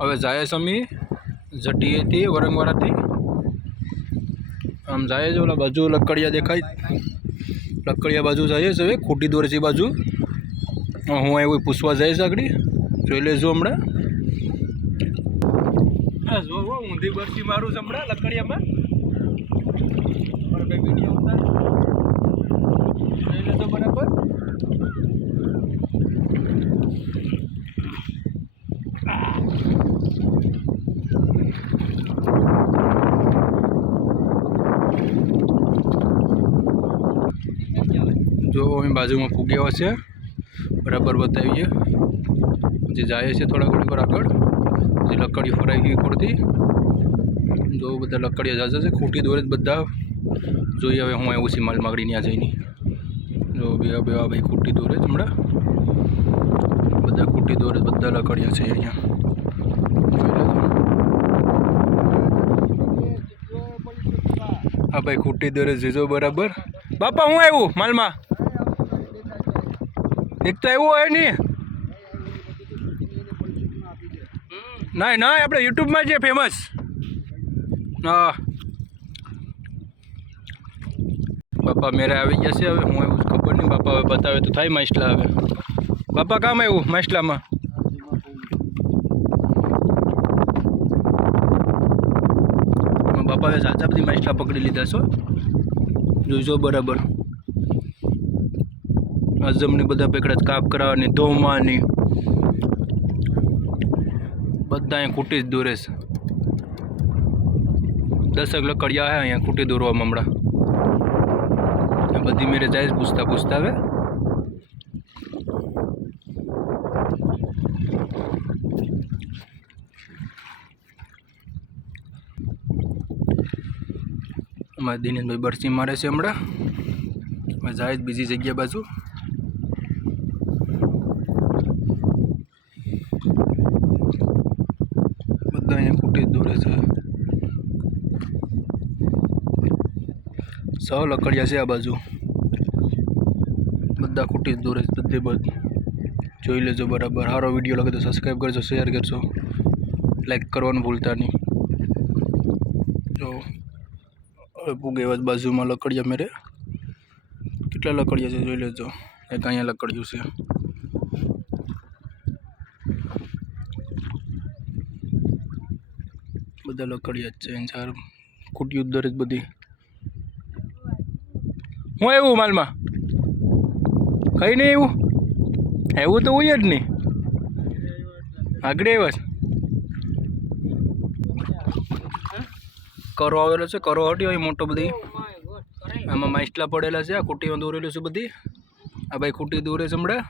હવે જાય છે અમે જટીએથી વરંગવાડાથી આમ જાય છે. ઓલા બાજુ લકડિયા દેખાય, લકડિયા બાજુ જાય છે. હવે ખોટી દોરજી બાજુ હું એવું પૂછવા જાય છે. આગળ જોઈ લેજો હમણાં. હા જો ઊંધી બરસી મારું છે હમણાં લકડિયામાં. કંઈ વિડીયો ઉતાર જોઈ લેજો બરાબર. જો અમે બાજુમાં ફૂગ્યા છે બરાબર બતાવીએ. જે જાય છે થોડા ઘણી વાર આગળ, જે લકડી ફરાઈ ગઈ ખોડતી. જો બધા લકડિયા જાજા છે ખોટી દોરે જ બધા. જોઈએ હવે હું એવું છે માલ માગડી ત્યાં જઈને. જો બે ભાઈ ખોટી દોરે જ હમણાં બધા ખોટી દોરે બધા લકડિયા છે અહીંયા. હા ભાઈ ખોટી દોરે જીજો બરાબર. બાપા હું આવ્યું માલમાં એક તો એવું હોય નહીં. ના ના આપણે યુટ્યુબમાં જે ફેમસ. હા બાપા મેરે આવી ગયા છે. હવે હું એવું ખબર નહીં. બાપા હવે બતાવે તો થાય માછલા. હવે બાપા કામ આવ્યું માછલામાં. બાપાએ સાચા બધી માછલા પકડી લીધા છો. જોઈજો બરાબર. અજમની બધા પેકડા કાપ કરાવવાની, ધોવાની બધા અહીંયા ખૂટી જ દોરે છે. 10 લકડિયા હે અહીંયા ખૂટી દોરવામાં હમણાં. બધી મેરે જાય પૂછતા પૂછતા. હવે અમારે દિનેશભાઈ બરસી મારે છે હમણાં. જાય જ બીજી જગ્યા બાજુ. બધા અહીંયા ખૂટી જ દોરે છે. 100 લકડિયા છે આ બાજુ. બધા ખૂટી જ દોરે છે બધે બધ. જોઈ લેજો બરાબર. સારો વિડીયો લાગે તો સબસ્ક્રાઈબ કરજો, શેર કરજો, લાઈક કરવાનું ભૂલતા નહીં. જો પૂગે બાજુમાં લકડિયા મેરે કેટલા લકડિયા છે જોઈ લેજો. એક અહીંયા લકડિયું છે. બધા લકડિયા જ છે. ચાર ખૂટ્યું દરેક બધી. હું એવું માલમાં કઈ નહીં એવું એવું તો હોય જ નહીં. આગળ આવ્યા છે કરો આવેલો છે. કરો હટ્યો હોય મોટો બધી. આમાં માછલા પડેલા છે. આ ખૂટીમાં દોરેલું છે બધી. આ ભાઈ ખૂટી દોરે છે હમણાં.